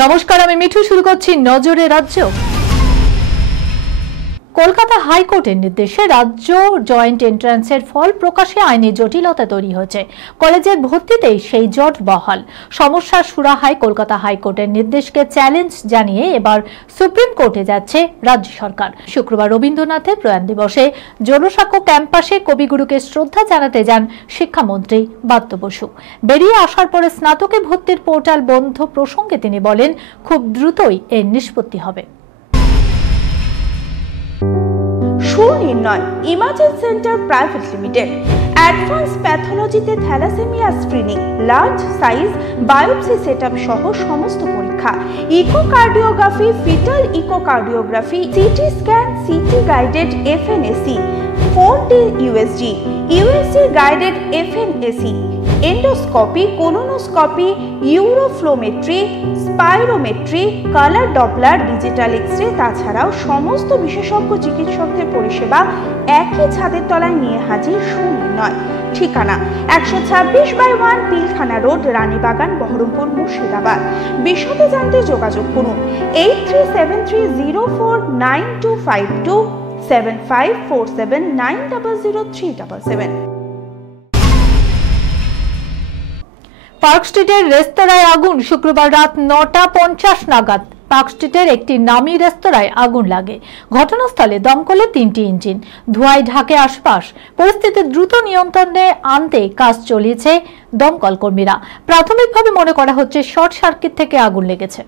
নমস্কার, আমি মিঠু। শুরু করছি নজরে রাজ্য। কলকাতা হাইকোর্টের নির্দেশে রাজ্য জয়েন্ট এন্ট্রান্সের ফল প্রকাশে আইনি জটিলতা তৈরি হয়েছে। কলেজের ভর্তিতেই সেই জট বহাল। সমস্যার সুরাহায় কলকাতা হাইকোর্টের নির্দেশকে চ্যালেঞ্জ জানিয়ে এবার সুপ্রিম কোর্টে যাচ্ছে রাজ্য সরকার। শুক্রবার রবীন্দ্রনাথের প্রয়াণ দিবসে জনসাক্ষ্য ক্যাম্পাসে কবিগুরুকে শ্রদ্ধা জানাতে যান শিক্ষামন্ত্রী ব্রাত্য বসু। বেরিয়ে আসার পরে স্নাতকে ভর্তির পোর্টাল বন্ধ প্রসঙ্গে তিনি বলেন, খুব দ্রুতই এর নিষ্পত্তি হবে। Sunirnoy imaging centre private limited advance প্যাথোলজিতে thalassaemia screening, large size biopsy setup সহ সমস্ত পরীক্ষা, echocardiography, fetal echocardiography, CT scan, CT guided FNAC, 4D USG guided FNAC, endoscopy, colonoscopy, uroflowmetry, spirometry, colour Doppler, digital X-ray, তাছাড়াও সমস্ত বিশেষজ্ঞ চিকিৎসকদের পরিষেবা একই ছাদের তলায় নিয়ে হাজির সুনির্ণয়। ঠিকানা 126/1 পিলখানা রোড, রানীবাগান, বহরমপুর, মুর্শিদাবাদ। বিশদে জানতে যোগাযোগ করুন 8373049252 7547900377। পার্ক স্ট্রিটের রেস্তোরাঁয় আগুন। শুক্রবার রাত 9:50 নাগাদ পার্ক স্ট্রিটের একটি নামী রেস্তোরাঁয় আগুন লাগে। ঘটনাস্থলে দমকলের 3টি ইঞ্জিন, ধোঁয়ায় ঢাকে আশপাশ। পরিস্থিতি দ্রুত নিয়ন্ত্রণে আনতে কাজ চালিয়েছে দমকল কর্মীরা। প্রাথমিকভাবে মনে করা হচ্ছে শর্ট সার্কিট থেকে আগুন লেগেছে।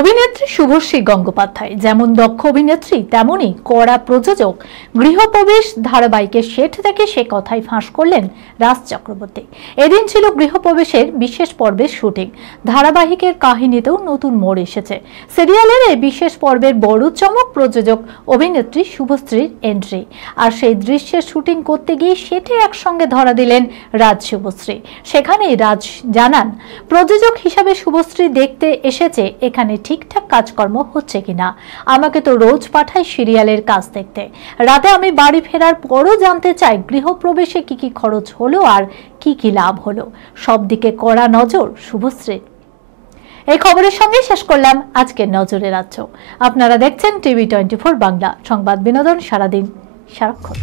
অভিনেত্রী শুভশ্রী গঙ্গোপাধ্যায় যেমন দক্ষ অভিনেত্রী, তেমনি কড়া প্রযোজক। গৃহপ্রবেশ ধারাবাহিকের সেট থেকে সে কথাই ফাঁস করলেন রাজ চক্রবর্তী। এদিন ছিল গৃহপ্রবেশের বিশেষ পর্বের শুটিং। ধারাবাহিকের কাহিনীতেও নতুন মোড় এসেছে। সিরিয়ালের এই বিশেষ পর্বের বড় চমক প্রযোজক অভিনেত্রী শুভশ্রীর এন্ট্রি। আর সেই দৃশ্যের শুটিং করতে গিয়ে সেটে একসঙ্গে ধরা দিলেন রাজ শুভশ্রী। সেখানেই রাজ জানান, প্রযোজক হিসাবে শুভশ্রী দেখতে এসেছে এখানে ঠিকঠাক কাজকর্ম হচ্ছে কিনা। আমাকে তো রোজ পাঠায় সিরিয়ালের কাজ দেখতে। রাতে আমি বাড়ি ফেরার পরও জানতে চাই গৃহপ্রবেশে কি কি খরচ হলো আর কি কি লাভ হলো। সব দিকে কড়া নজর শুভশ্রীর। এই খবরের সঙ্গে শেষ করলাম আজকের নজরে রাজ্য। আপনারা দেখছেন টিভি 24 বাংলা, সংবাদ বিনোদন সারাদিন সারাক্ষণ।